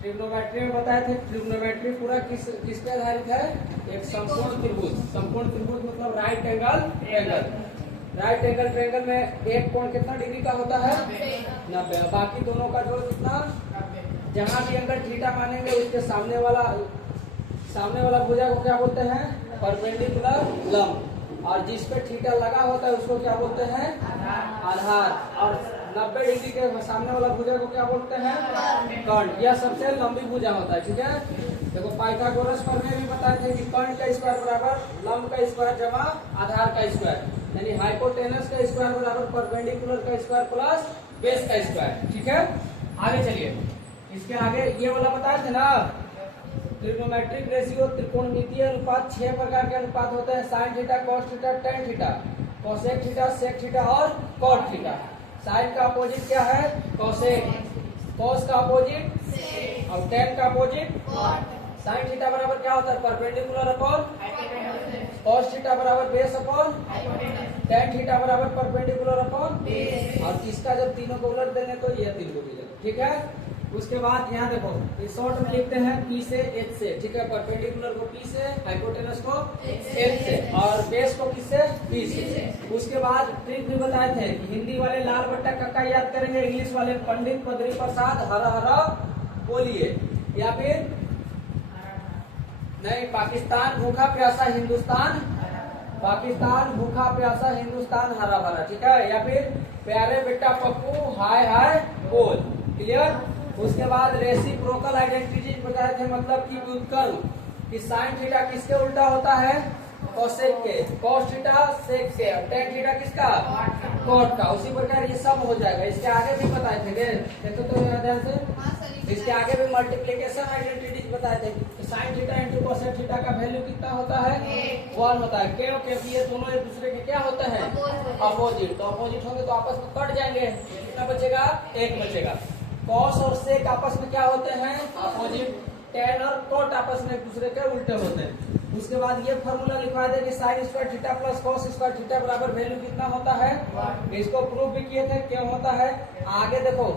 Trigonometry में बताए थे। ट्रिग्नोमेट्री पूरा किस पे आधारित है? एक समकोण त्रिभुज। समकोण त्रिभुज मतलब right angle triangle. Right angle triangle में एक कोण कितना डिग्री का होता है? 90। बाकी दोनों का जोड़ कितना? जहां भी एंगल थीटा मानेंगे उसके सामने वाला भुजा को क्या बोलते हैं? परपेंडिकुलर लंब। और जिस पे थीटा लगा होता है उसको क्या बोलते हैं? आधार। और 90 डिग्री के सामने वाला भुजा को क्या बोलते हैं? कर्ण। यह सबसे लंबी भुजा होता है। ठीक है, देखो पाइथागोरस पर में भी बताए थे कि कर्ण का स्क्वायर बराबर लंब का स्क्वायर जमा आधार का स्क्वायर, यानी हाइपोटेनस का स्क्वायर बराबर परपेंडिकुलर का स्क्वायर प्लस बेस का स्क्वायर। ठीक है, आगे चलिए। इसके आगे ये वाला बताए थे ना, ट्रिग्नोमेट्रिक रेशियो त्रिकोणमितीय अनुपात 6 प्रकार के अनुपात होते हैं। Sine theta, cos theta, tan theta, cosec theta, sec theta और कॉट थीटा। साइन का अपोजिट क्या है? कोसेक। कॉस का अपोजिट और टेन का अपोजिट कॉट। साइन थीटा बराबर क्या होता है? परपेंडिकुलर अपॉन कॉस थीटा बराबर बेस अपॉन टेन थीटा बराबर परपेंडिकुलर अपॉन बेस। और इसका जब तीनों को उलट देंगे तो ये तीन को मिलेगा। ठीक है, उसके बाद यहाँ देखो इस शॉर्ट में लिखते हैं P से H से। ठीक है, परपेंडिकुलर को P से, हाइपोटेनस को H से और बेस को किससे? B से। उसके बाद ट्रिक भी बताए थे कि हिंदी वाले लाल बट्टा कक्का याद करेंगे, इंग्लिश वाले पंडित बद्री प्रसाद हर हर बोलिए, या फिर नहीं, पाकिस्तान भूखा प्यासा हिंदुस्तान, पाकिस्तान भूखा प्यासा हिंदुस्तान हरा भरा। ठीक है, या फिर प्यारे बेटा पप्पू हाय हाय बोल। क्लियर। उसके बाद रेसिप्रोकल आइडेंटिटीज बताए थे, मतलब कि व्युत्क्रम कि साइन थीटा किसके उल्टा होता है? कोसेक के। कॉस थीटा सेक के। टेन थीटा किसका? कॉट का। उसी प्रकार ये सब हो जाएगा। इसके आगे भी बताए थे, देखो तो ध्यान से। इसके आगे भी मल्टीप्लिकेशन आइडेंटिटीज बताए थे कि sine theta into cosec theta का वैल्यू कितना होता है? 1 होता है। क्यों? क्योंकि ये दोनों एक दूसरे के क्या होते हैं? अपोजिट। तो अपोजिट होंगे तो आपस में कट जाएंगे। कितना बचेगा? 1 बचेगा। कॉस और सेक आपस में क्या होते हैं? अपोजिट। टेन और कॉट आपस में एक दूसरे के उल्टे होते हैं। उसके बाद ये फॉर्मूला लिखवा दे कि sine square theta plus cos square theta बराबर वैल्यू कितना होता है? इसको प्रूव भी किए थे क्यों होता है। आगे देखो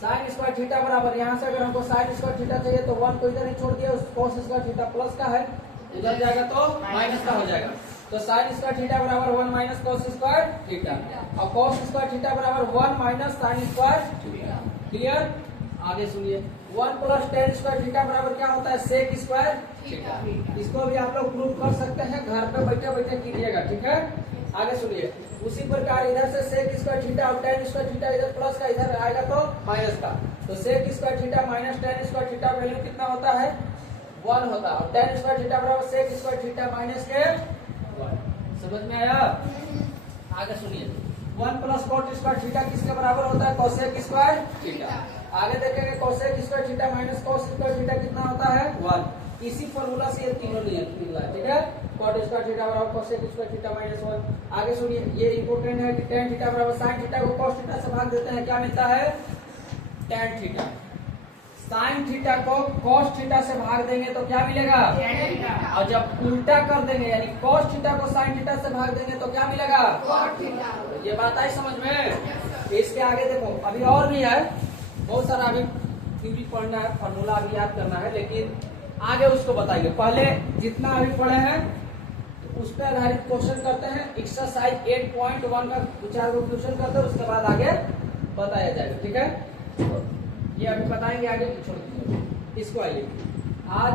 साइन स्क्वायर थीटा बराबर, यहाँ से अगर हमको साइन स्क्वायर थीटा चाहिए तो 1 को इधर ही छोड़ दिया, कॉस स्क्वायर थीटा प्लस का है, इधर जाएगा तो माइनस का हो जाएगा। तो साइन स्क्वायर थीटा बराबर 1 माइनस कॉस स्क्वायर थीटा, और कॉस स्क्वायर थीटा बराबर 1 minus sine square theta. Clear. आगे सुनिए, 1 प्लस टेन स्क्वायर थीटा बराबर क्या होता है? Sec square theta. इसको भी आप लोग प्रूव कर सकते हैं, घर पे बैठे बैठे कीजिएगा। ठीक है, आगे सुनिए। उसी प्रकार इधर से सेक स्क्वायर थीटा और टेन स्क्वायर थीटा इधर प्लस का, इधर आएगा तो माइनस का। तो sec square theta minus ten square theta value कितना होता है? 1 होता है। और टेन स्क्वायर थीटा बराबर सेक स्क्वायर थीटा माइनस के 1। समझ में आया? आगे सुनिए, 1 प्लस कॉट स्क्वायर थीटा किसके बराबर होता है? Cosec square theta. आगे देखेंगे cosec square theta minus cos square theta कितना होता है? 1। इसी फॉर्मूला से ये तीनों निकला। ठीक है, कॉट स्क्वायर थीटा बराबर कोसेक स्क्वायर थीटा माइनस 1। आगे सुनिए, ये इंपोर्टेंट है कि टेन थीटा बराबर साइन थीटा को कॉस थीटा से भाग देते हैं, क्या मिलता है? Tan theta. साइन थीटा को कॉस थीटा से भाग देंगे तो क्या मिलेगा? और जब उल्टा कर देंगे, यानी कॉस थीटा को साइन थीटा से भाग देंगे तो क्या मिलेगा? Cot theta. ये बात आई समझ में? इसके आगे देखो, अभी और भी है बहुत सारा, अभी थ्योरी पढ़ना है, फॉर्मूला अभी याद करना है, लेकिन आगे उसको बताएंगे। पहले जितना अभी पढ़े हैं तो उस पर आधारित क्वेश्चन करते हैं। एक्सरसाइज 8.1 का 4 गो क्वेश्चन करते हैं, उसके बाद आगे बताया जाएगा। ठीक है, तो ये अभी बताएंगे, आगे छोड़ दीजिए इसको। आइए आज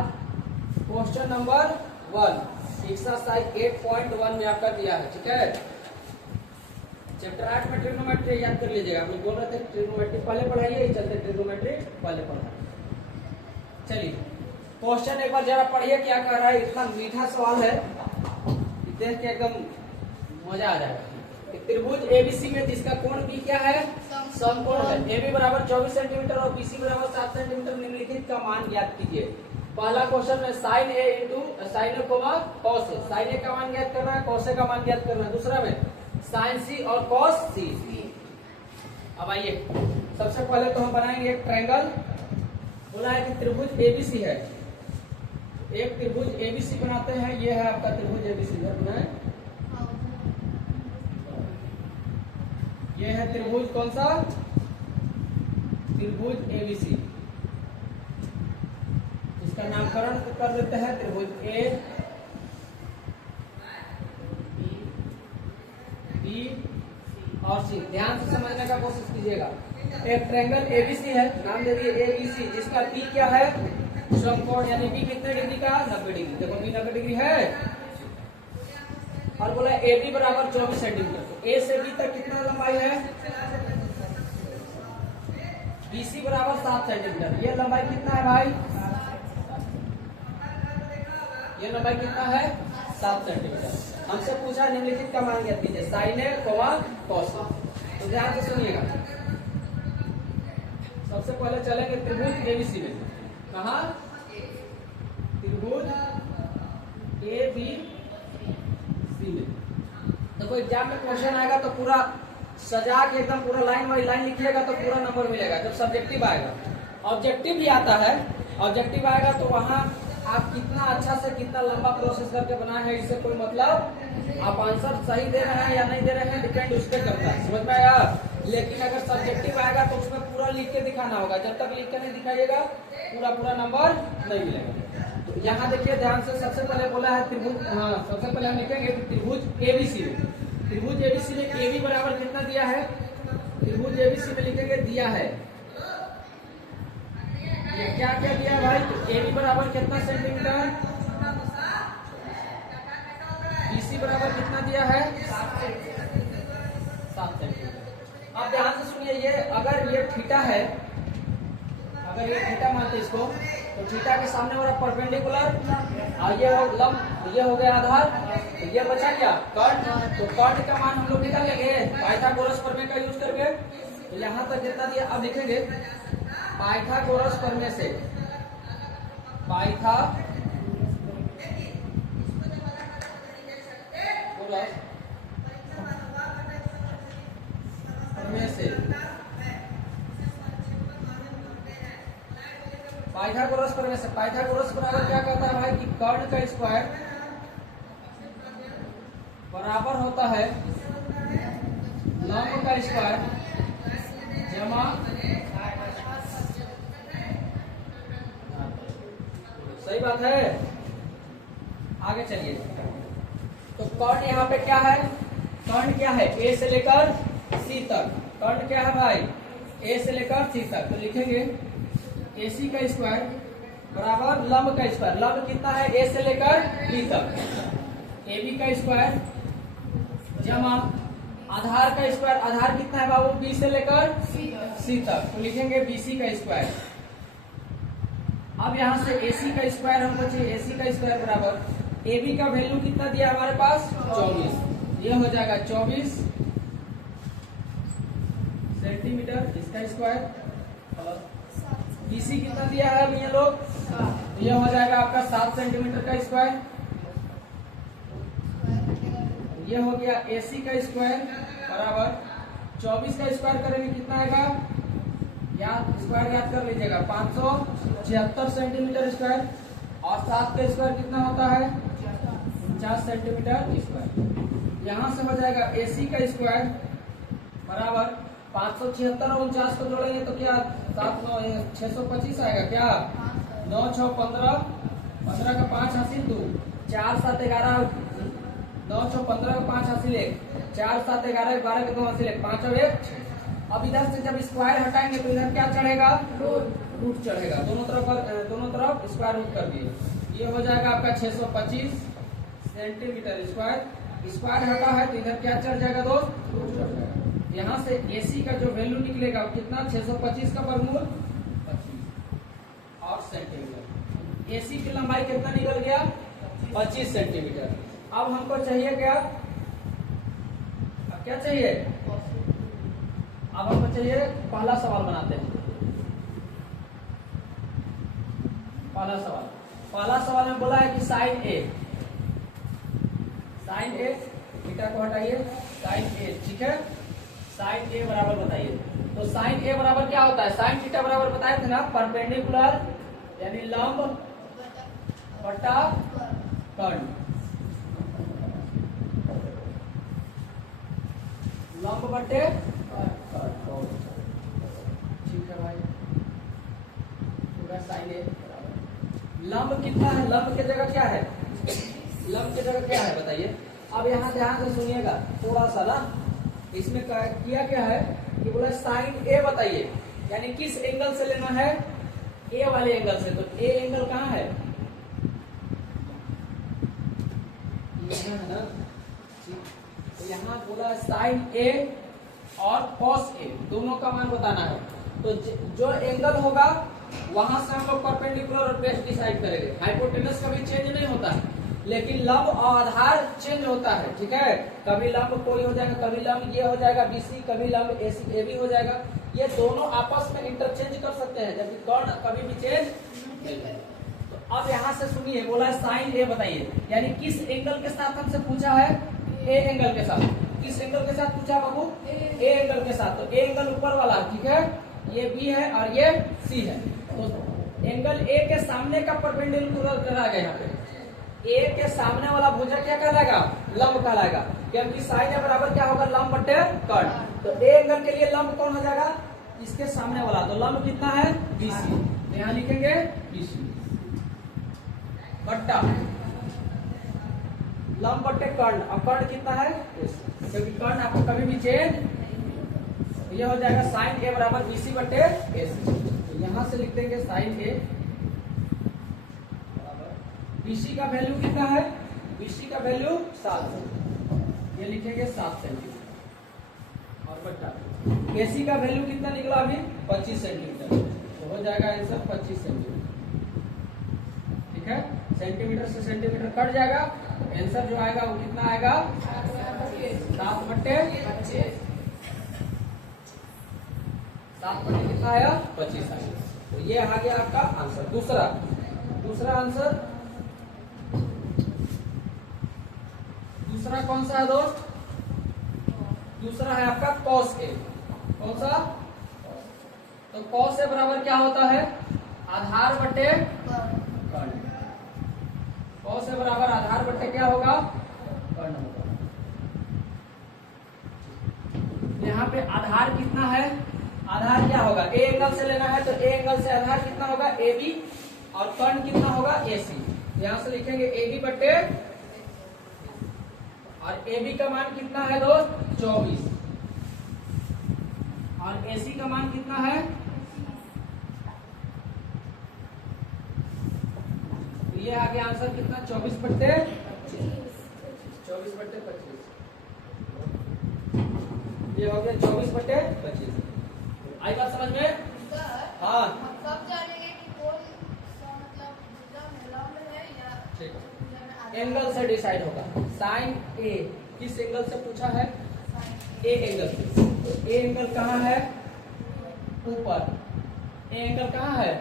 क्वेश्चन नंबर 1 एक्सरसाइज 8.1 में आपका दिया है। ठीक है, चैप्टर 8 में ट्रिग्नोमेट्री याद कर लीजिएगा। आप बोल रहे थे ट्रिग्नोमेट्री पहले पढ़ाइए, चलते ट्रिग्नोमेट्री पहले पढ़ाइए। चलिए क्वेश्चन एक बार जरा पढ़िए क्या कह रहा है। इतना मीठा सवाल है, देख के एकदम मजा आ जाएगा। त्रिभुज एबीसी में जिसका कोण बी क्या है? समकोण है। AB बराबर 24 सेंटीमीटर और BC बराबर 7 सेंटीमीटर निम्नलिखित का मान ज्ञात कीजिए। पहला क्वेश्चन में sign A into sine A coma cos A, sign ए का मान ज्ञात करना है, कॉस ए का मान ज्ञात करना है। दूसरा में साइन सी और कॉस सी। अब आइए, सबसे पहले तो हम बनाएंगे एक ट्रायंगल। बोला है कि त्रिभुज एबीसी है, एक त्रिभुज एबीसी बनाते हैं। ये है आपका त्रिभुज एबीसी बनाए। ये है त्रिभुज कौन सा? त्रिभुज एबीसी, इसका नामकरण कर देते हैं त्रिभुज ए बी और सी। ध्यान से समझने का कोशिश कीजिएगा। एक ट्रायंगल एबीसी है, नाम दे दिए एबीसी, जिसका पी क्या है, समकोण, यानी पी कितने डिग्री का, 90 डिग्री। देखो पी 90 डिग्री है और बोला ए बी बराबर 24 सेंटीमीटर। तो ए से बी तक कितना लंबाई है, बीसी बराबर 7 सेंटीमीटर। ये लंबाई कितना है भाई, ये लंबाई कितना है, 7 सेंटीमीटर। हमसे पूछा निम्नलिखित का मान ज्ञात कीजिए, साइन ए कॉस। तो ध्यान से सुनिएगा। सबसे पहले चलेंगे त्रिभुज एबीसी में। कहा, त्रिभुज ए बी सी में। देखो एग्जाम में क्वेश्चन आएगा तो पूरा सजा के एकदम पूरा लाइन बाई लाइन लिखिएगा तो पूरा नंबर मिलेगा। जब सब्जेक्टिव आएगा, ऑब्जेक्टिव भी आता है, ऑब्जेक्टिव आएगा तो वहां आप कितना अच्छा से कितना लंबा प्रोसेस करके बनाए हैं, इससे कोई मतलब, आप आंसर सही दे रहे हैं या नहीं दे रहे हैं डिपेंड उस पर करता है। समझ में आया। लेकिन अगर सब्जेक्टिव आएगा तो उसमें पूरा लिख के दिखाना होगा। जब तक लिख के नहीं दिखाइएगा पूरा नंबर नहीं मिलेगा। तो यहाँ देखिए ध्यान से, सबसे पहले बोला है त्रिभुज, हाँ सबसे पहले हम लिखेंगे त्रिभुज एबीसी में। त्रिभुज एबीसी में ए बी बराबर कितना दिया है, त्रिभुज एबीसी में लिखेंगे दिया है, ये क्या क्या दिया है भाई, तो ए बी बराबर कितना सेंटीमीटर, बीसी बराबर कितना दिया है, 7 सेंटीमीटर। अब ध्यान से सुनिए, ये अगर ये थीटा है, अगर ये थीटा मानते इसको, तो थीटा के सामने हो रहा परपेंडिकुलर और ये हो लंब, ये हो गया आधार, तो ये बचा क्या कर्ण। तो कर्ण का मान हम लोग निकाल लेंगे पाइथागोरस प्रमेय का यूज करके। तो यहाँ तक जितना दिया अब लिखेंगे पाइथागोरस प्रमेय से, पाइथागोरस प्रमेय से, पाइथागोरस प्रमेय से, पाइथागोरस बराबर क्या कहता है भाई कि कर्ण का स्क्वायर बराबर होता है लंब का स्क्वायर जमा, सही बात है। आगे चलिए, तो कर्ण यहाँ पे क्या है, कर्ण क्या है, ए से लेकर सी तक। कर्ण क्या है भाई, ए से लेकर सी तक। तो लिखेंगे AC का स्क्वायर बराबर लंब का स्क्वायर। लंब कितना है, ए से लेकर बी तक। AB का स्क्वायर जमा आधार का स्क्वायर, आधार कितना है बाबू, बी से लेकर सी तक। तो लिखेंगे BC का स्क्वायर। अब यहाँ से AC का स्क्वायर हमको चाहिए, AC का स्क्वायर बराबर AB का वैल्यू कितना दिया हमारे पास, 24। ये हो जाएगा 24 सेंटीमीटर, इसका स्क्वायर। BC कितना दिया है अब ये लोग, तो ये हो जाएगा आपका 7 सेंटीमीटर का स्क्वायर। ये हो गया AC का स्क्वायर बराबर 24 का स्क्वायर करेंगे कितना आएगा, स्क्वायर याद कर लीजिएगा, 576 सेंटीमीटर स्क्वायर। और 7 का स्क्वायर कितना होता है, 49 सेंटीमीटर स्क्वायर। यहाँ से हो जाएगा AC का स्क्वायर बराबर 576 और 49 को जोड़ेंगे तो क्या 7 9 625 आएगा, क्या 9 6 15, 15 का 5 हासिल 2, 4 7 11, 9 6 15 का 5 हासिल 1, 4 7 11 12 का 2 हासिल 1, 5 और 1। अब इधर से जब स्क्वायर हटाएंगे तो इधर क्या चढ़ेगा, रूट चढ़ेगा। दोनों तरफ स्क्वायर रूट कर दिए। ये हो जाएगा आपका 625 सेंटीमीटर स्क्वायर। स्क्वायर हटा है तो इधर क्या चढ़ जाएगा दोस्त, रूट चढ़ जाएगा। यहाँ से AC का जो वैल्यू निकलेगा कितना, 625 का वर्गमूल 25 और सेंटीमीटर। AC की लंबाई कितना निकल गया, 25 सेंटीमीटर। अब हमको चाहिए क्या, अब क्या चाहिए, अब हमको चाहिए पहला सवाल बनाते हैं। पहला सवाल में बोला है कि साइन ए, थीटा को हटाइए, साइन ए, ठीक है। साइन ए बराबर बताइए, तो साइन ए बराबर क्या होता है, साइन थीटा बराबर बताए थे ना, परपेंडिकुलर यानी लंब बटा कर्ण, लंब बटे, ठीक है भाई। साइन ए बराबर लंब कितना है, लंब की जगह क्या है, लंब की जगह क्या है बताइए। अब यहाँ ध्यान से सुनिएगा थोड़ा सा ना, इसमें किया क्या है कि बोला साइन ए बताइए, यानी किस एंगल से लेना है, ए वाले एंगल से। तो ए एंगल कहाँ है, यहाँ है ना, तो यहाँ बोला साइन ए और कॉस ए दोनों का मान बताना है। तो जो एंगल होगा वहां से हम लोग परपेंडिकुलर और बेस डिसाइड करेंगे। हाइपोटेनस कभी चेंज नहीं होता है, लेकिन लंब और आधार चेंज होता है, ठीक है। कभी लंब कोई हो जाएगा, कभी लंब ये हो जाएगा बीसी, कभी लंब एसी ए भी हो जाएगा। ये दोनों आपस में इंटरचेंज कर सकते हैं, जबकि कर्ण कभी भी चेंज नहीं करेगा। तो अब यहाँ से सुनिए, बोला है साइन ए बताइए, यानी किस एंगल के साथ हमसे पूछा है, ए एंगल के साथ। किस एंगल के साथ पूछा बाबू, ए एंगल के साथ। तो ए एंगल ऊपर वाला, ठीक है, ये बी है और ये सी है। तो एंगल ए के सामने का परपेंडिकुलर कहलाएगा, यहाँ पे ए के सामने वाला भुजा क्या कहलाएगा, लंब कहलाएगा, क्योंकि साइन ए बराबर क्या होगा, लंब बटे कर्ण। तो ए एंगल के लिए लंब कौन हो जाएगा, इसके सामने वाला। तो लंब कितना है, बीसी, यहाँ लिखेंगे बीसी बट्टा लंब बटे कर्ण। और कर्ण कितना है, क्योंकि कर्ण आपको कभी भी चेंज, ये हो जाएगा साइन ए बराबर बीसी बटे एसी। तो यहां से लिख देंगे साइन ए बराबर बीसी का वैल्यू कितना है, बीसी का वैल्यू 7, ये लिखेंगे 7 सेंटीमीटर और बट्टा एसी का वैल्यू कितना निकला अभी 25 सेंटीमीटर। तो हो जाएगा आंसर 25 सेंटीमीटर, ठीक है। सेंटीमीटर से सेंटीमीटर कट जाएगा, आंसर जो आएगा वो कितना आएगा, 7 बट्टे 7 बट्टे कितना आया, 25 आएगा। तो ये आ गया आपका आंसर। दूसरा आंसर, दूसरा कौन सा है दोस्त, दूसरा है आपका कॉस ए। कौन सा, तो कॉस ए बराबर क्या होता है, आधार बटे कर्ण। कॉस ए बराबर आधार बट्टे क्या होगा, कर्ण होगा। यहाँ पे आधार कितना है, आधार क्या होगा, ए एंगल से लेना है, तो ए एंगल से आधार कितना होगा, ए बी, और कर्ण कितना होगा, ए सी। यहाँ से लिखेंगे ए बी बट्टे, और ए बी का मान कितना है दोस्त 24, और ए सी का मान कितना है, ये आगे आंसर कितना 24 बट्टे 24 बट्टे 25, ये हो गया 24 बट्टे 25। आई बात समझ में, हाँ कब जानेंगे कि कौन सा मतलब लंब है या ठीक है, एंगल से डिसाइड होगा। साइन ए किस एंगल से पूछा है, ए एंगल से। तो ए एंगल कहाँ है, ऊपर। ए एंगल कहाँ है,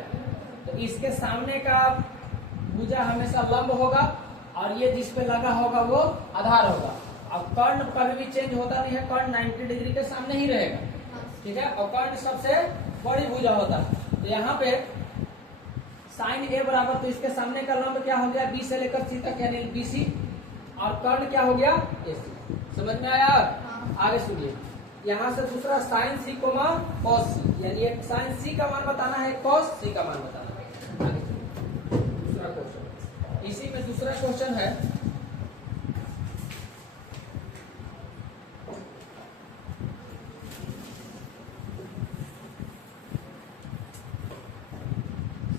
तो इसके सामने का भुजा हमेशा लंब होगा, और ये जिस पे लगा होगा वो आधार होगा। अब कर्ण कभी भी चेंज होता नहीं है, कर्ण 90 डिग्री के सामने ही रहेगा, ठीक है। और कर्ण सबसे बड़ी भुजा होता है। तो यहाँ पे साइन ए बराबर, तो इसके सामने का लंब क्या हो गया, बी से लेकर सी तक, यानी बीसी, और कर्ण क्या हो गया, एसी। समझ में आया। आगे सुनिए, यहाँ से दूसरा साइन सी कोमा कॉस सी, यानी एक साइन सी का मान बताना है, कॉस सी का मान बताना है। आगे दूसरा क्वेश्चन, इसी में दूसरा क्वेश्चन है,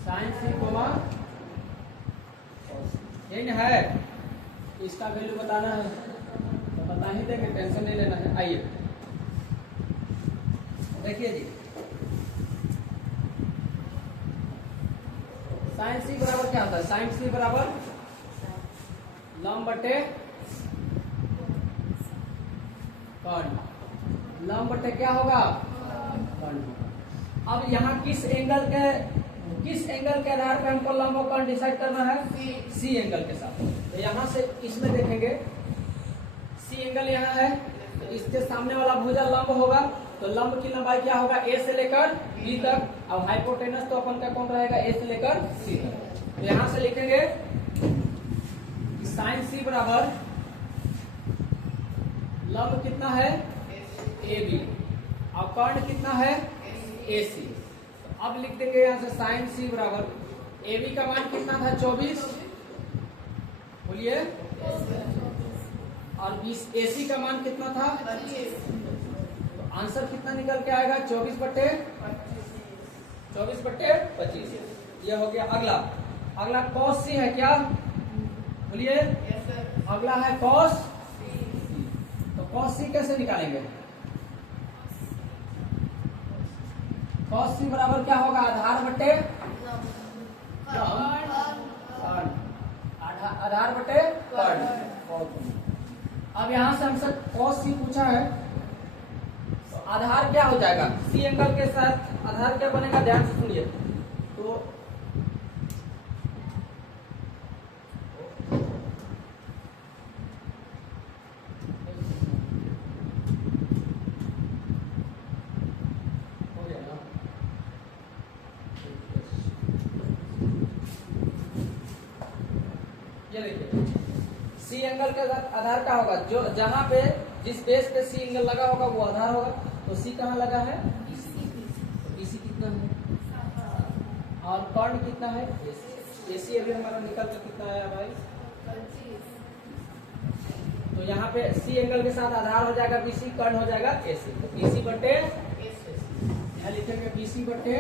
साइन सी कोमा यही ना है, इसका वैल्यू बताना है, तो बता ही देंगे, टेंशन नहीं लेना है। आइए देखिए जी, साइन सी बराबर क्या होता है, साइन सी बराबर लंब बटे कर्ण। लंब बटे क्या होगा, कर्ण। अब यहाँ किस एंगल के आधार पे हमको लंब और कर्ण डिसाइड करना है, सी एंगल के साथ। तो यहाँ से इसमें देखेंगे, सी एंगल यहाँ है, तो इसके सामने वाला भुजा लंब होगा, तो लंब की लंबाई क्या होगा, ए से लेकर बी तक। अब हाइपोटेनस तो अपन का कौन रहेगा, ए से लेकर सी तक। तो यहाँ से लिखेंगे साइन सी बराबर लंब कितना है, ए बी, और कर्ण कितना है, ए सी। अब लिख देंगे यहाँ से साइन सी बराबर AB का मान कितना था 24, बोलिए, और AC का मान कितना था, तो आंसर कितना निकल के आएगा 24/25। ये हो गया। अगला cos C है क्या, बोलिए, अगला है cos, तो cos C कैसे निकालेंगे, cos C बराबर क्या होगा, आधार बटे आधार बटे कर्ण। अब यहां से हमसे cos C पूछा है, तो आधार क्या हो जाएगा, C एंगल के साथ आधार क्या बनेगा, ध्यान से सुनिए। तो ये देखिए, सी एंगल का आधार क्या होगा, जो जहां पे जिस बेस पे सी एंगल लगा होगा वो आधार होगा। तो सी कहाँ लगा है, BC कितना है, और कर्ण कितना है, AC अभी हमारा निकल कर कितना आया भाई, तो यहाँ पे सी एंगल के साथ आधार हो जाएगा BC, कर्ण हो जाएगा AC। तो BC बटे, यहाँ लिखेंगे BC बटे,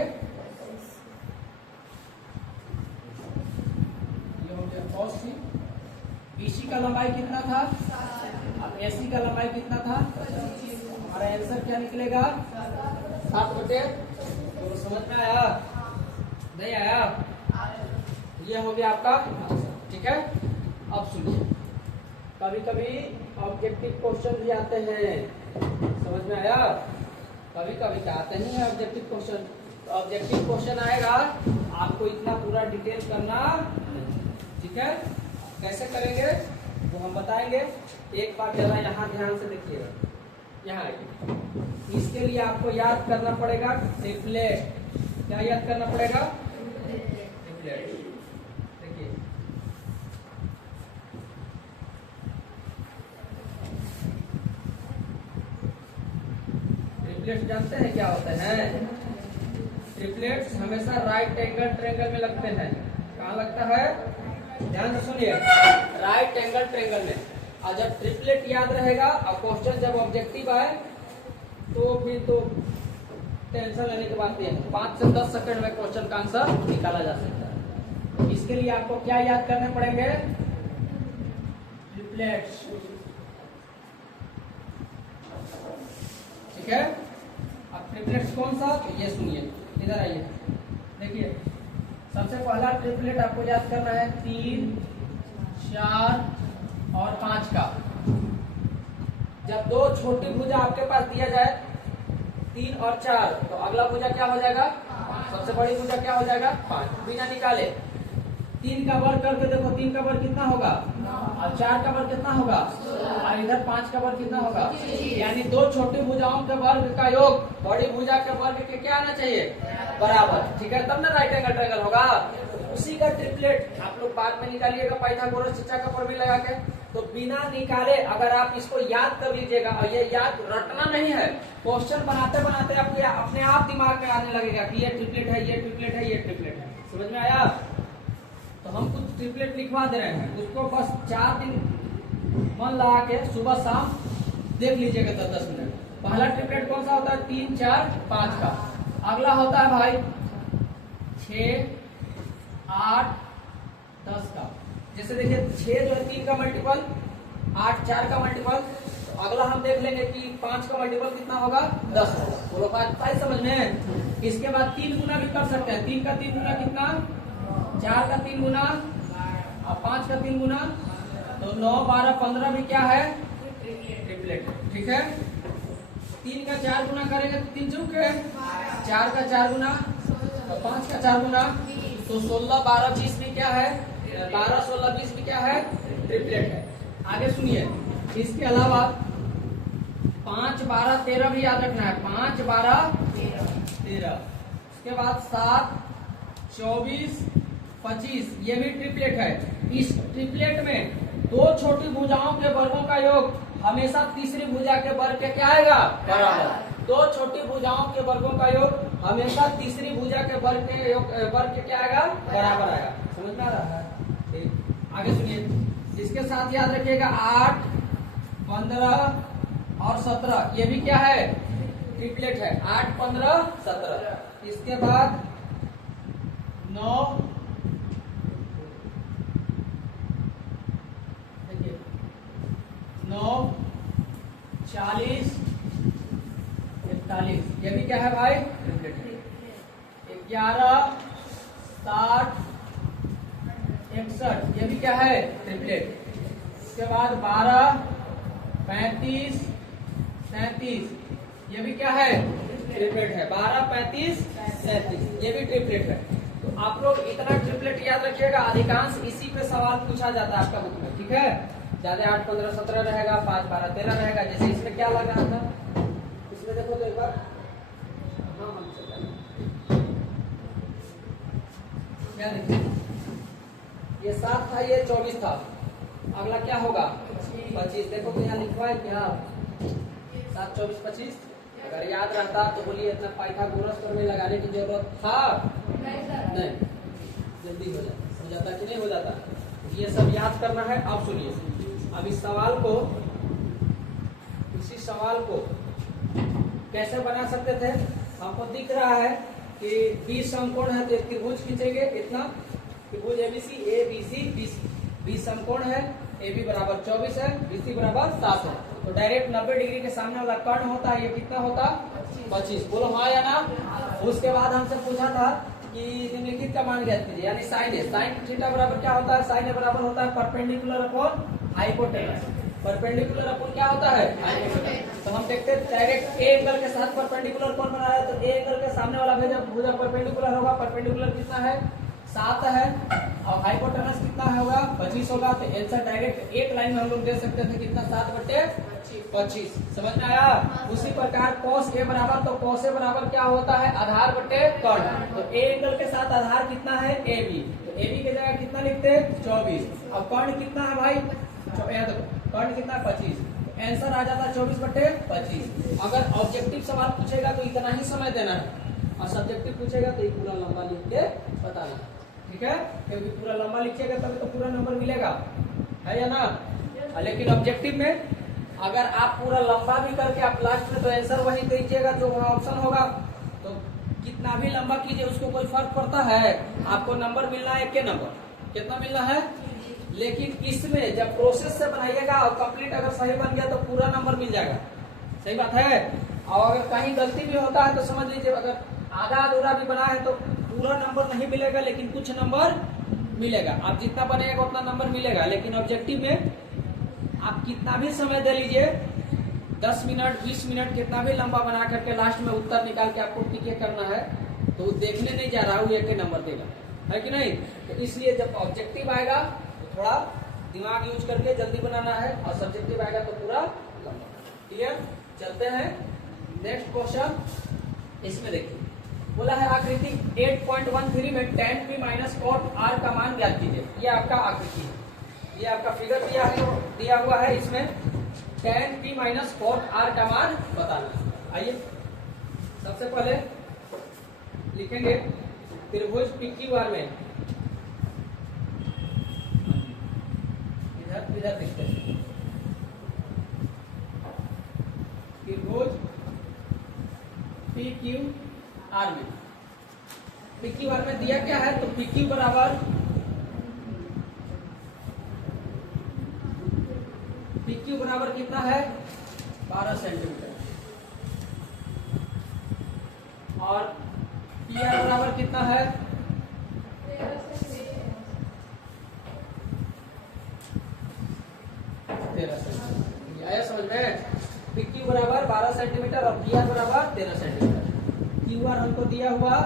ये हो गया cos C। BC का लंबाई कितना था, अब AC का लंबाई कितना था, हमारा आंसर क्या निकलेगा 7/, तो समझ में आया, नहीं आया, ये हो गया आपका, ठीक है। अब सुनिए, कभी कभी ऑब्जेक्टिव क्वेश्चन भी आते हैं, समझ में आया, कभी कभी क्या आते नहीं है ऑब्जेक्टिव क्वेश्चन। ऑब्जेक्टिव क्वेश्चन आएगा, आपको इतना पूरा डिटेल करना, ठीक है, कैसे करेंगे वो हम बताएंगे। एक बार जरा यहाँ ध्यान से देखिएगा, यहाँ आइए, इसके लिए आपको याद करना पड़ेगा ट्रिपलेट। क्या याद करना पड़ेगा, ट्रिपलेट। देखिए ट्रिपलेट जानते हैं क्या होते हैं, ट्रिपलेट्स हमेशा राइट एंगल ट्रायंगल में लगते हैं। कहाँ लगता है, ध्यान से सुनिए, राइट एंगल ट्रायंगल में। और जब ट्रिपलेट याद रहेगा और क्वेश्चन जब ऑब्जेक्टिव आए तो फिर तो टेंशन लेने की बात नहीं है, 5 से 10 सेकंड में क्वेश्चन का आंसर निकाला जा सकता है। तो इसके लिए आपको क्या याद करने पड़ेंगे, ट्रिपलेट्स, ठीक है। अब ट्रिपलेट्स कौन सा, तो ये सुनिए, इधर आइए, देखिए सबसे पहला ट्रिपलेट आपको याद करना है 3, 4 और 5 का। जब दो छोटी भुजा आपके पास दिया जाए 3 और 4, तो अगला भुजा क्या हो जाएगा, सबसे बड़ी भुजा क्या हो जाएगा 5, बिना निकाले 3 का वर्ग करके देखो, 3 का वर्ग कितना होगा, और 4 का वर्ग कितना होगा, और इधर 5 का वर्ग कितना होगा, यानी दो छोटी भुजाओं के वर्ग का योग बड़ी भुजा के वर्ग के क्या आना चाहिए, बराबर, ठीक है, तब ना राइट एंगल ट्रायंगल होगा। उसी का ट्रिपलेट आप लोग बाद में निकालिएगा पाइथागोरस चचा का फॉर्मूला लगा के। तो बिना निकाले अगर आप इसको याद कर लीजिएगा, और ये याद रटना नहीं है, क्वेश्चन बनाते बनाते आपके अपने आप दिमाग में आने लगेगा कि ये ट्रिपलेट है, ये ट्रिपलेट है, ये ट्रिपलेट है। समझ में आया, तो हम कुछ ट्रिपलेट लिखवा दे रहे हैं, उसको बस 4 दिन मन लगा के सुबह शाम देख लीजिएगा 10-10 मिनट। पहला ट्रिपलेट कौन सा होता है, 3, 4, 5 का। अगला होता है भाई 6, 8, 10 का। जैसे देखिए 6 जो है 3 का मल्टीपल, 8 4 का मल्टीपल, तो अगला हम देख लेंगे कि 5 का मल्टीपल कितना होगा, 10 होगा। बोलो बात भाई समझ में। इसके बाद 3 गुना भी कर सकते हैं, 3 का 3 गुना कितना, 4 का 3 गुना और 5 का 3 गुना, तो 9, 12, 15 भी क्या है, ट्रिपलेट, ठीक है। 3 का 4 गुना करेंगे तो 3 चौक है, 4 का 4 गुना और 5 का 4 गुना, तो 16, 12, 20 भी क्या है, 12, 16, 20 भी क्या है, ट्रिपलेट है। आगे सुनिए, इसके अलावा 5, 12, 13 भी याद रखना है, 5, 12, 13। उसके बाद 7, 24, 25 ये भी ट्रिपलेट है। इस ट्रिपलेट में दो छोटी भुजाओं के वर्गों का योग हमेशा तीसरी भुजा के वर्ग के क्या आएगा, बराबर। दो छोटी भुजाओं के वर्गों का योग हमेशा तीसरी भुजा के वर्ग के क्या आएगा, बराबर आएगा। समझ में आ रहा है? ठीक, आगे सुनिए। इसके साथ याद रखिएगा 8, 15 और 17 ये भी क्या है, ट्रिपलेट है। 8, 15, 17। इसके बाद 9, देखिए 9, 40, 41 ये भी क्या है भाई, ट्रिपलेट है। 11, 60, 61 ये भी क्या है, ट्रिपलेट। इसके बाद 12, 35, 37 ये भी क्या है, ट्रिपलेट है। 12, 35, 37 ये भी ट्रिपलेट है। तो आप लोग इतना ट्रिपलेट याद रखिएगा, अधिकांश इसी पे सवाल पूछा जाता है आपका बुक में, ठीक है। ज्यादा 8, 15, 17 रहेगा, 5, 12, 13 रहेगा। जैसे इसमें क्या लग रहा था, इसमें देखो तो एक बार, हाँ क्या देखिए, ये 7 था, ये 24 था। अगला क्या होगा, 25। देखो तो यहाँ लिखवा है क्या, 7, 24, 25। अगर याद रहता तो बोलिए इतना पाइथागोरस में लगाने की जरूरत था नहीं, जल्दी हो जाता कि नहीं हो जाता। ये सब याद करना है। अब सुनिए, अब इस सवाल को, इसी सवाल को कैसे बना सकते थे। हमको दिख रहा है कि 20 समकोण है तो एक त्रिभुज खींचेंगे, इतना त्रिभुज एबीसी, ABC 20 समकोण है, AB बराबर 24 है, BC बराबर 7 है। तो डायरेक्ट 90 डिग्री के सामने वाला कर्ण होता है, ये कितना होता, 25। बोलो हाँ या ना। उसके बाद हमसे पूछा था कि निम्नलिखित का मान ज्ञात कीजिए, यानी साइन है। साइन थीटा बराबर क्या होता है, साइन ए बराबर होता है perpendicular upon hypotenuse. Perpendicular upon क्या होता है, हाइपोटेनस। तो हम देखते हैं डायरेक्ट ए एंगल के साथ परपेंडिकुलर कौन बना रहा है, तो ए एंगल के सामने वाला भुजा परपेंडिकुलर होगा। परपेंडिकुलर कितना है, 7 है, और हाइपोटेनस कितना होगा, 25 होगा। तो आंसर डायरेक्ट एक लाइन में हम लोग दे सकते थे, कितना, 7/25। समझ में आया। उसी प्रकार cos ए बराबर, तो cos ए बराबर क्या होता है, आधार बटे कर्ण। तो ए एंगल के साथ आधार कितना है, AB। तो AB की जगह कितना लिखते हैं, 24। अब कर्ण कितना है भाई, कर्ण कितना है, 25। आंसर आ जाता है 24/25। अगर ऑब्जेक्टिव सवाल पूछेगा तो इतना ही समय देना है, और सब्जेक्टिव पूछेगा तो ये पूरा लंबा लिख के बताना, ठीक है। क्योंकि पूरा लंबा लिखिएगा तभी तो पूरा नंबर मिलेगा, है या ना। लेकिन ऑब्जेक्टिव में अगर आप पूरा लंबा भी करके आप लास्ट में तो आंसर वही दीजिएगा जो वहाँ ऑप्शन होगा। तो कितना भी लंबा कीजिए उसको कोई फर्क पड़ता है, आपको नंबर मिलना है, एक नंबर कितना मिलना है। लेकिन इसमें जब प्रोसेस से बनाइएगा और कंप्लीट अगर सही बन गया तो पूरा नंबर मिल जाएगा, सही बात है। और अगर कहीं गलती भी होता है तो समझ लीजिए, अगर आधा अधूरा भी बना है तो पूरा नंबर नहीं मिलेगा, लेकिन कुछ नंबर मिलेगा। आप जितना बनेगा उतना नंबर मिलेगा। लेकिन ऑब्जेक्टिव में आप कितना भी समय दे लीजिए, 10 मिनट 20 मिनट कितना भी लंबा बना करके लास्ट में उत्तर निकाल के आपको टिक करना है, तो वो देखने नहीं जा रहा, वो एक नंबर देगा, है कि नहीं। तो इसलिए जब ऑब्जेक्टिव आएगा तो थोड़ा दिमाग यूज करके जल्दी बनाना है, और सब्जेक्टिव आएगा तो पूरा लंबा। क्लियर, चलते हैं नेक्स्ट क्वेश्चन। इसमें देखिए बोला है आकृति 8.13 में tan p minus cot r का मान ज्ञात कीजिए। ये आपका आकृति है, ये आपका फिगर दिया हुआ है। इसमें tan p minus cot r का मान बताना। आइए सबसे पहले लिखेंगे त्रिभुज PQR में, इधर लिखते हैं त्रिभुज PQR में। PQR में दिया क्या है, तो PQ बराबर कितना है, 12 सेंटीमीटर, और PR बराबर कितना है, 13 सेंटीमीटर। आया समझ में। PQ बराबर 12 सेंटीमीटर और PR बराबर 13 सेंटीमीटर। QR हमको दिया हुआ,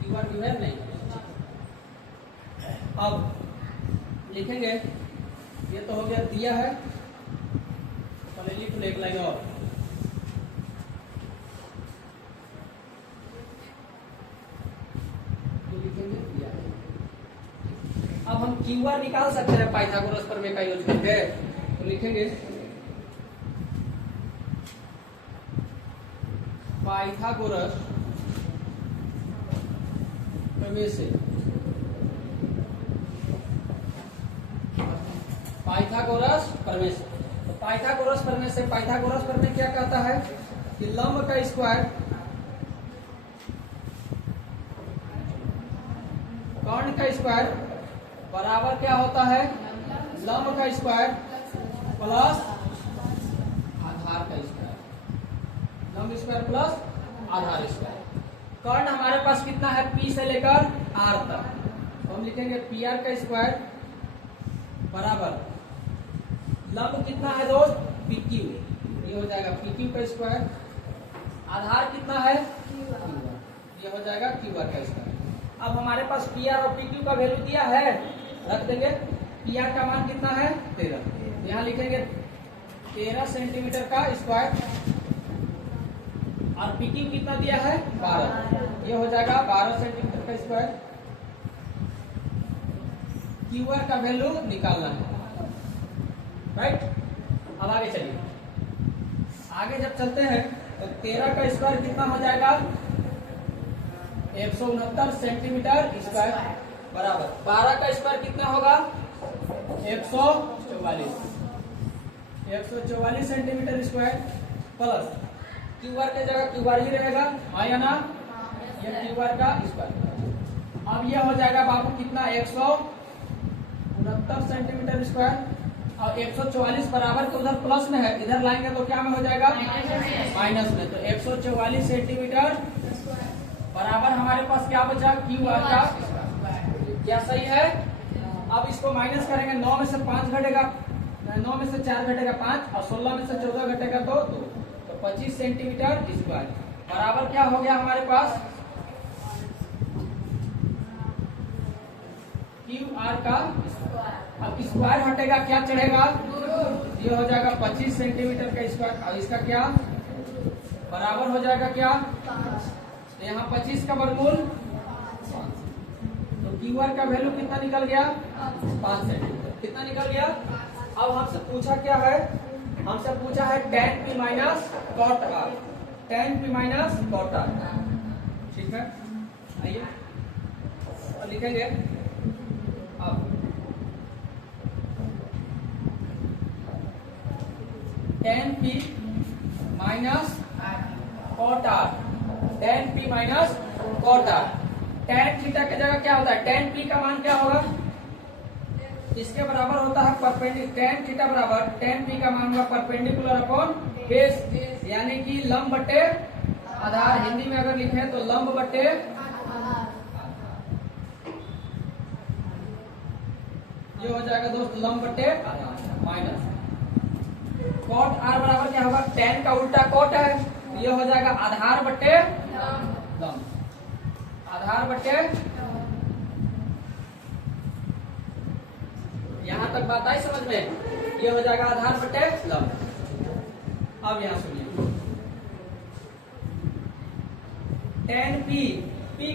QR गिवन नहीं। अब लिखेंगे, ये तो हो गया दिया है, पहले लिख लो एक लाइन और। लिखेंगे दिया है। अब हम QR निकाल सकते हैं पाइथागोरस प्रमेय का यूज करके। तो लिखेंगे पाइथागोरस प्रमेय से पाइथागोरस प्रमेय से तो पाइथागोरस प्रमेय क्या कहता है कि लंब का स्क्वायर कर्ण का स्क्वायर बराबर क्या होता है लंब का स्क्वायर प्लस आधार का स्क्वायर। लंब स्क्वायर प्लस आधार स्क्वायर। कर्ण हमारे पास कितना है P से लेकर R तक, तो हम लिखेंगे PR का स्क्वायर बराबर लंब कितना है दोस्त PQ, ये हो जाएगा PQ का स्क्वायर। आधार कितना है ये हो जाएगा QR का स्क्वायर। अब हमारे पास PR और PQ का वैल्यू दिया है, रख देंगे। PR का मान कितना है 13, यहाँ लिखेंगे 13 सेंटीमीटर का स्क्वायर और PQ कितना दिया है 12, ये हो जाएगा 12 सेंटीमीटर का स्क्वायर। QR का वैल्यू निकालना है, राइट। अब आगे चलिए, आगे जब चलते हैं तो 13 का स्क्वायर कितना हो जाएगा 169 सेंटीमीटर स्क्वायर बराबर 12 का स्क्वायर कितना होगा 144 सेंटीमीटर स्क्वायर प्लस QR की जगह QR ही रहेगा, हाँ या ना, ये QR का स्क्वायर। अब ये हो जाएगा बाबू कितना 169 सेंटीमीटर स्क्वायर और 144 बराबर तो उधर प्लस में है, इधर लाएंगे तो क्या में हो जाएगा माइनस में। तो 144 सेंटीमीटर बराबर हमारे पास क्या बचा QR का, क्या सही है। अब इसको माइनस करेंगे, 9 में से 5 घटेगा, 9 में से 4 घटेगा 5 और 16 में से 14 घटेगा 2, तो 25 सेंटीमीटर स्क्वायर बराबर क्या हो गया हमारे पास QR का। अब स्क्वायर हटेगा क्या चढ़ेगा, ये हो जाएगा 25 सेंटीमीटर का स्क्वायर और इसका क्या बराबर हो जाएगा क्या, तो यहाँ 25 का वर्गमूल, तो QR का वैल्यू कितना निकल गया 5 सेंटीमीटर, कितना निकल गया। अब हमसे पूछा क्या है, हमसे पूछा है tan P minus cot R, tan P minus cot R, ठीक है। आइए और लिखेंगे अब tan P minus cot R, tan P minus cot R। tan theta की जगह क्या होता है, tan P का मान क्या होगा, इसके बराबर होता है परपेंडिकुलर, tan थीटा बराबर tan P का मान होगा परपेंडिकुलर अपॉन बेस, यानी कि लंब बटे आधार। हिंदी में अगर लिखे तो लंब बटे ये हो जाएगा दोस्त लंब बटे माइनस cot R बराबर क्या होगा, tan का उल्टा cot है, ये हो जाएगा आधार बटे लंब, आधार बटे। यहां तक बात आई समझ में, ये हो जाएगा आधार बटे लंब। अब यहां सुनिए, tan P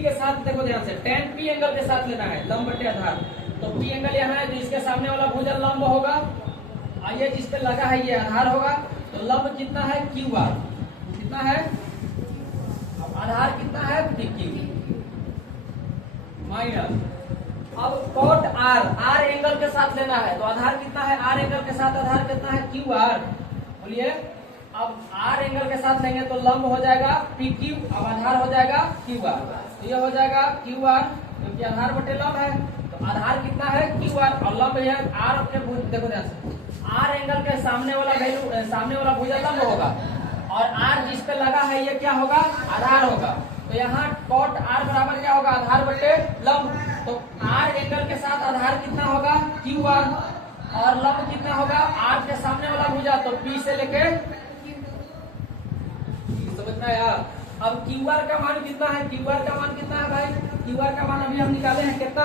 के साथ देखो ध्यान से, tan P एंगल के साथ लेना है लंब बटे आधार, तो P एंगल यहाँ है, जो इसके सामने वाला भुजन लंब होगा, ये जिस पे लगा है ये आधार होगा, तो लंब कितना है QR, कितना है, अब आधार कितना है PQ माइनस। अब cot R एंगल के साथ लेना है, तो आधार कितना है R एंगल के साथ, आधार कितना है QR, बोलिए। अब R एंगल के साथ लेंगे तो लंब हो जाएगा PQ, अब आधार हो जाएगा QR, तो ये हो जाएगा QR क्योंकि आधार बटे लंब है, तो आधार कितना है QR और लंब है R के, देखो ध्यान से, R एंगल के सामने वाला वैल्यू, सामने वाला भुजा लंब होगा और R जिस पे लगा है ये क्या होगा आधार होगा, तो यहाँ cot R बराबर क्या होगा आधार बटे लंब, तो R एंगल के साथ आधार कितना होगा QR और लंब कितना होगा R के सामने वाला भुजा, तो P से लेके समझना यार। अब QR का मान कितना है, QR का मान कितना है भाई, QR का मान अभी हम निकाले हैं कितना,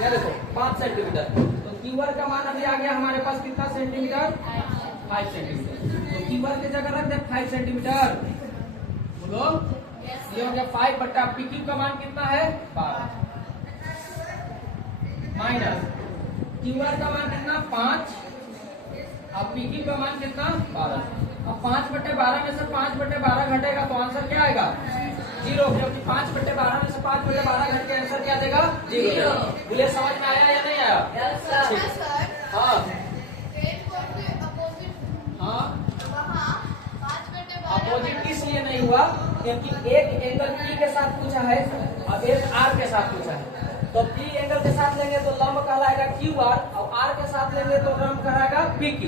ये देखो 5 सेंटीमीटर, तो QR का मान अभी आ गया हमारे पास कितना सेंटीमीटर 5 सेंटीमीटर, तो QR की जगह रख दे 5 सेंटीमीटर, बोलो ये हो गया 5 बटा PQ का मान कितना है 12 माइनस QR का मान कितना 5 अब PQ का मान कितना 12। अब 5/12 में से 5/12 घटेगा तो आंसर क्या आएगा 0, क्योंकि 5/12 में से 5/12 घट के आंसर क्या देगा 0। बोले समझ में आया या नहीं आया? ठीक। सर हाँ ट्रेन कोड के अपोजिट हाँ वहाँ 5/12 अपोजिट इसलिए नहीं हुआ क्योंकि एक एंगल P के साथ पूछा है और एक R के साथ पूछा है। तो P एंगल के साथ लेंगे तो लंब कहलाएगा QR और R के साथ लेंगे तो लंब कहलाएगा PQ।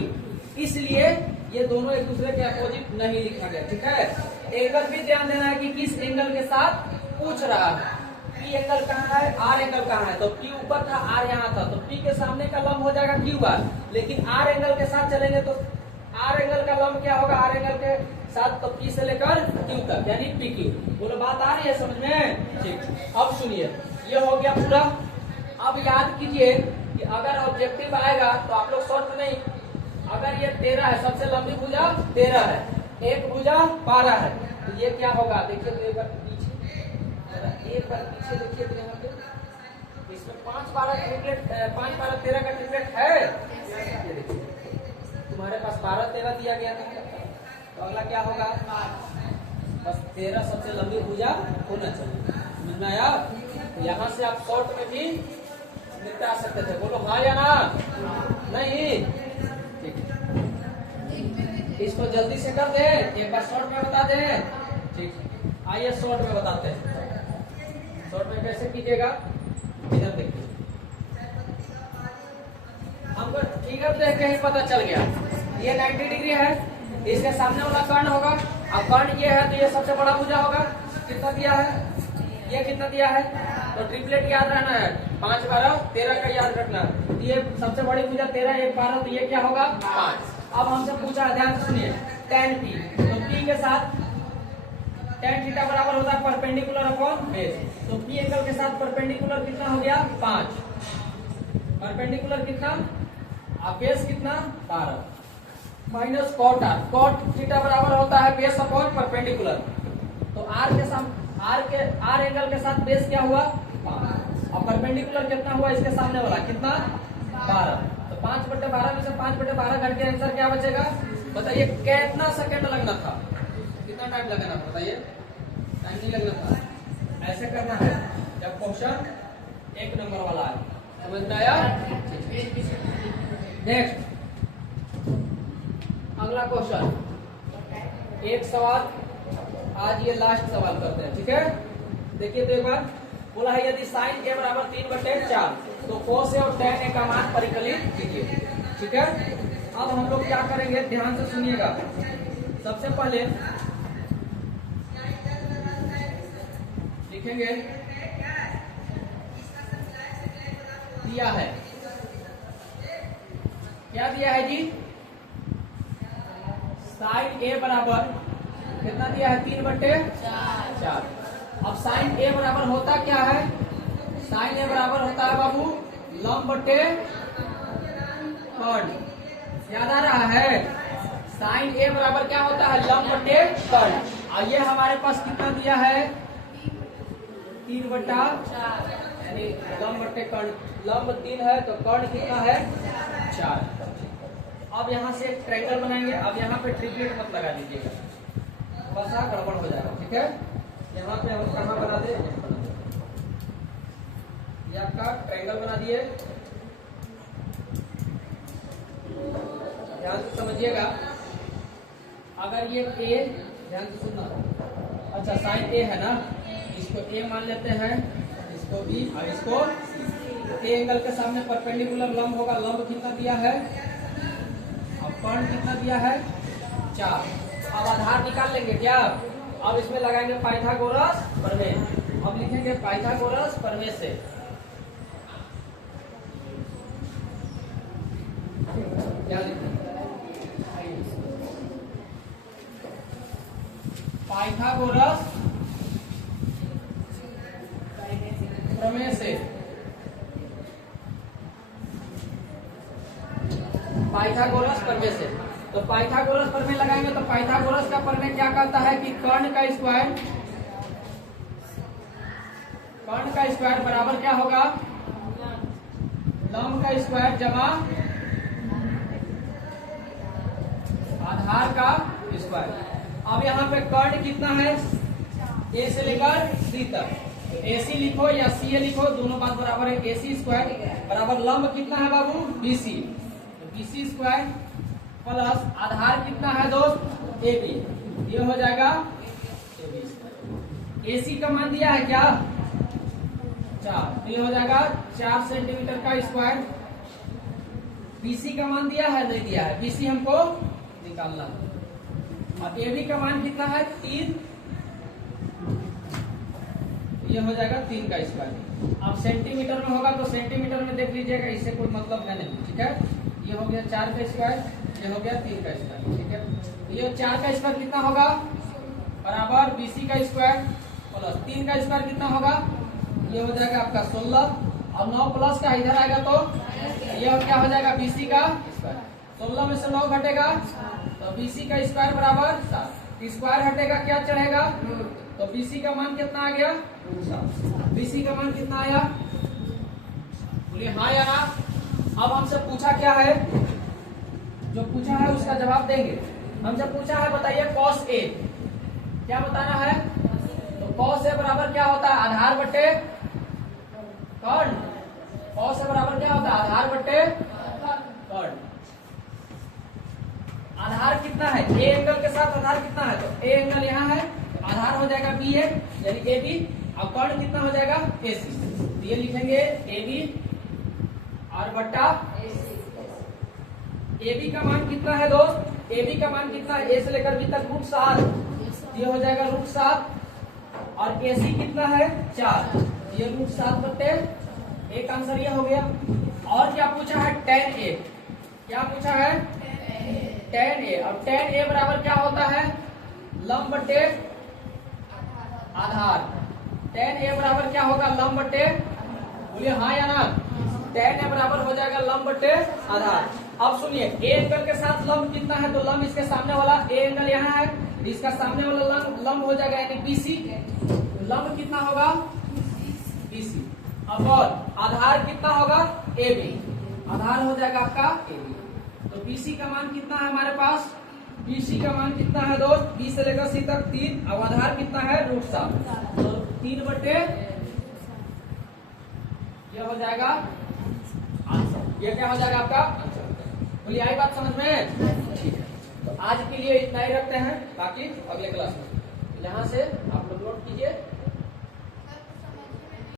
इसलिए ये दोनों एक दूसरे के अपोजिट नहीं लिखा गया। ठीक है, एंगल भी ध्यान देना है कि किस एंगल के साथ पूछ रहा है। P एंगल कहाँ है, R एंगल कहाँ है। तो P ऊपर था, R यहाँ था, तो P के सामने का लंब हो जाएगा QR। लेकिन R एंगल के साथ चलेंगे तो R एंगल का लंब क्या होगा, R एंगल के साथ तो P से लेकर Q तक यानी PQ। बोलो बात आ रही है समझ में? ठीक, अब सुनिए, ये हो गया पूरा। अब याद कीजिए कि अगर ऑब्जेक्टिव आएगा तो आप लोग शॉर्ट नहीं, अगर ये 13 है, सबसे लंबी भुजा 13 है, एक भुजा 12 है, तो ये क्या होगा देखिए। तो एक बार पीछे देखिए, तो यहाँ पे इसमें 5/12 ट्रिपलेट 5/12 13 का ट्रिपलेट है। ये देखिए तुम्हारे पास 12-13 दिया गया था, तो अगला क्या होगा बस 13 सबसे लंबी भुजा होना चाहिए। समझ में आया? तो यहाँ से आप शॉर्ट में भी निपटा सकते थे। बोलो हाँ या ना? नहीं? ठीक है, इसको जल्दी से कर दे, एक बार शॉर्ट में बता दे। ठीक, आइए शॉर्ट में बताते हैं। शॉर्ट में कैसे कीजिएगा, इधर देखिए, हमको फिगर देख के ही पता चल गया। ये 90 डिग्री है, इसके सामने वाला कर्ण होगा। अब कर्ण ये है तो ये सबसे बड़ा भुजा होगा। कितना दिया है, ये कितना दिया है, तो ट्रिपलेट याद रहना है, 5/12 13 का याद रखना है। ये सबसे बड़ी भुजा 13 1 12, तो ये क्या होगा 5। अब हमसे पूछा है, ध्यान से सुनिए, tan P, तो P के साथ tan थीटा बराबर होता है परपेंडिकुलर अपॉन बेस। तो P एंगल के साथ परपेंडिकुलर कितना हो गया 5, परपेंडिकुलर कितना, अब बेस कितना 12, minus cot R, cot theta बराबर होता है बेस अपॉन परपेंडिकुलर। तो R के साथ R एंगल के साथ बेस क्या हुआ 5, और परपेंडिकुलर कितना हुआ इसके सामने वाला कितना 12। तो 5/12 में से 5/12 घट के आंसर क्या बचेगा बताइए। कितना सेकंड लगना था, कितना टाइम लगना था बताइए, टाइम नहीं लगना था। ऐसे करना है जब क्वेश्चन 1 नंबर वाला है। समझ में आया? नेक्स्ट अगला क्वेश्चन, एक सवाल, आज ये लास्ट सवाल करते हैं। ठीक है, देखिए तो एक बार बोला है, यदि sin a बराबर 3/4 तो cos a और tan a का मान परिकलित कीजिए। ठीक है, अब हम लोग क्या करेंगे, ध्यान से सुनिएगा। सबसे पहले लिखेंगे, दिया है, क्या दिया है जी, sin a बराबर कितना दिया है 3/4। अब sin a बराबर होता क्या है, sin a बराबर होता है बाबू लंब बटे कर्ण। याद आ रहा है, sin a बराबर क्या होता है लंब बटे कर्ण। और ये हमारे पास कितना दिया है 3/4, यानी लंब बटे कर्ण, लंब 3 है तो कर्ण कितना है 4। अब यहाँ से एक ट्रायंगल बनाएंगे। अब यहाँ पे ट्रिपलेट मत लगा दीजिएगा, थोड़ा सा गड़बड़ हो जाएगा। ठीक है, यहाँ पे हम कहाँ बना दे, ये आपका ट्रायंगल बना दिए। ध्यान से समझिएगा, अगर ये A, ध्यान से सुनना, अच्छा sin A है ना, इसको A मान लेते हैं, इसको B और इसको A एंगल के सामने परपेंडिकुलर लंब होगा। लंब कितना दिया है, अब कर्ण कितना दिया है 4। अब आधार निकाल लेंगे क्या, अब इसमें लगाएंगे पाइथागोरस प्रमेय। अब लिखेंगे पाइथागोरस प्रमेय से, क्या लिखेंगे, पाइथागोरस प्रमेय से, पाइथागोरस प्रमेय से। तो पाइथागोरस प्रमेय लगाएंगे तो पाइथागोरस का प्रमेय क्या कहता है कि कर्ण का स्क्वायर बराबर क्या होगा, लंब का स्क्वायर जमा आधार का स्क्वायर। अब यहाँ पे कर्ण कितना है, ए से लेकर सी तक, तो AC लिखो या CA लिखो, दोनों बात बराबर है। AC स्क्वायर बराबर लंब कितना है बाबू, BC, तो BC स्क्वायर प्लस आधार कितना है दोस्त, AB, ये हो जाएगा AB स्क्वायर। AC का मान दिया है क्या, 4, तो ये हो जाएगा 4 सेंटीमीटर का स्क्वायर। BC का मान दिया है, नहीं दिया है, BC हमको निकालना है। और AB का मान कितना है, 3, ये हो जाएगा 3 का स्क्वायर। अब सेंटीमीटर में होगा तो सेंटीमीटर में देख लीजिएगा, इससे कोई मतलब है नहीं, ठीक है। ये हो गया 4 का स्क्वायर, ये हो गया 3 का स्क्वायर, ठीक है। ये 4 का स्क्वायर कितना होगा, बराबर BC का स्क्वायर प्लस 3 का स्क्वायर कितना होगा, ये हो जाएगा आपका 16, और 9 प्लस का इधर आएगा तो ये क्या हो जाएगा, BC का स्क्वायर। 16 में से 9 घटेगा तो BC का स्क्वायर बराबर 7, स्क्वायर हटेगा क्या चढ़ेगा, तो BC का मान कितना आ गया, BC का मान कितना आया, बोलिए हाँ या ना। अब हमसे पूछा क्या है, जो पूछा है उसका जवाब देंगे। हमसे पूछा है बताइए cos A, क्या बताना है, तो cos A बराबर क्या होता है, आधार बट्टे कर्ण। cos A बराबर क्या होता है, आधार बट्टे कर्ण। आधार कितना है, A एंगल के साथ आधार कितना है, तो A एंगल यहाँ है, आधार हो जाएगा BA यानी AB, और कर्ण कितना हो जाएगा AC, तो ये लिखेंगे AB और बट्टा AB का मान कितना है दोस्त, AB का मान कितना है, A से लेकर B तक √7, ये हो जाएगा √7, और AC कितना है 4, ये √7 बट्टे, एक आंसर ये हो गया। और क्या पूछा है, tan A, क्या पूछा है tan A, और tan A बराबर क्या होता है, लंब बट्टे आधार। tan A बराबर क्या होगा, लंब बट्टे, बोलिए हाँ या ना, tan A बराबर हो जाएगा लंब बट्टे आधार। अब सुनिए A एंगल के साथ लंब कितना है, तो लंब इसके सामने वाला A एंगल यहाँ है, इसका सामने वाला लंब हो जाएगा यानी BC, लंब कितना होगा BC। अब और आधार कितना होगा AB, आधार हो जाएगा आपका AB, तो BC का मान कितना है हमारे पास, BC का मान कितना है दोस्त, B से लेकर C तक 3, अब आधार कितना है √7, तो 3 बट्टे ये हो जाएगा आंसर, ये क्या हो जाएगा आपका आंसर। बोलिए आई बात समझ में, ठीक है। तो आज के लिए इतना ही रखते हैं, बाकी अगले क्लास में यहाँ से आप लोग नोट कीजिए।